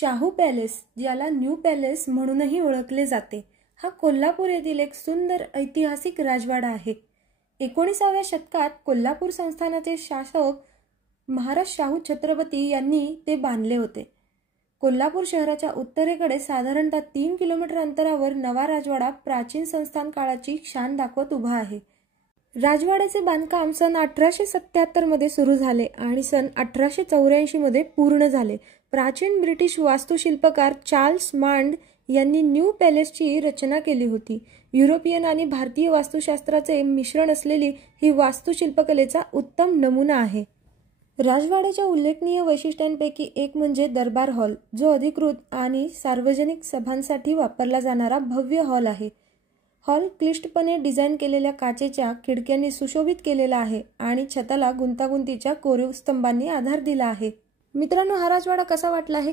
Shahu palace, ज्याला new palace म्हणूनही ओळखले जाते, हा कोल्हापूर येथील एक सुंदर ऐतिहासिक राजवाडा आहे. 19व्या शतकात कोल्हापूर संस्थानाचे शासक महाराज शाहू छत्रपती यांनी ते बांधले होते. कोल्हापूर शहराच्या उत्तरेकडे साधारणतः 3 किलोमीटर अंतरावर नवा राजवाडा प्राचीन संस्थान काळाची शान दाखवत उभा आहे. राजवाड्याचे बांधकाम सन 1877 मध्ये सुरू झाले आणि सन 1884 मध्ये पूर्ण झाले. प्राचीन ब्रिटिश वास्तुशिल्पकार चार्ल्स मांड यांनी न्यू पॅलेसची रचना केली होती. युरोपियन आणि भारतीय वास्तुशास्त्राचे मिश्रण असलेली ही वास्तुशिल्पकलेचा उत्तम नमुना आहे. राजवाड्याच्या उल्लेखनीय वैशिष्ट्यांपैकी एक म्हणजे दरबार हॉल, जो अधिकृत आणि सार्वजनिक सभांसाठी वापरला जाणारा भव्य हॉल आहे. हॉल क्लिष्टपणे डिझाईन केलेल्या काचेच्या खिडक्यांनी सुशोभित केलेला आहे आणि छताला गुंतागुंतीच्या कोरीव स्तंभांनी आधार दिला आहे. मित्रांनो, हा राजवाडा कसा वाटला हे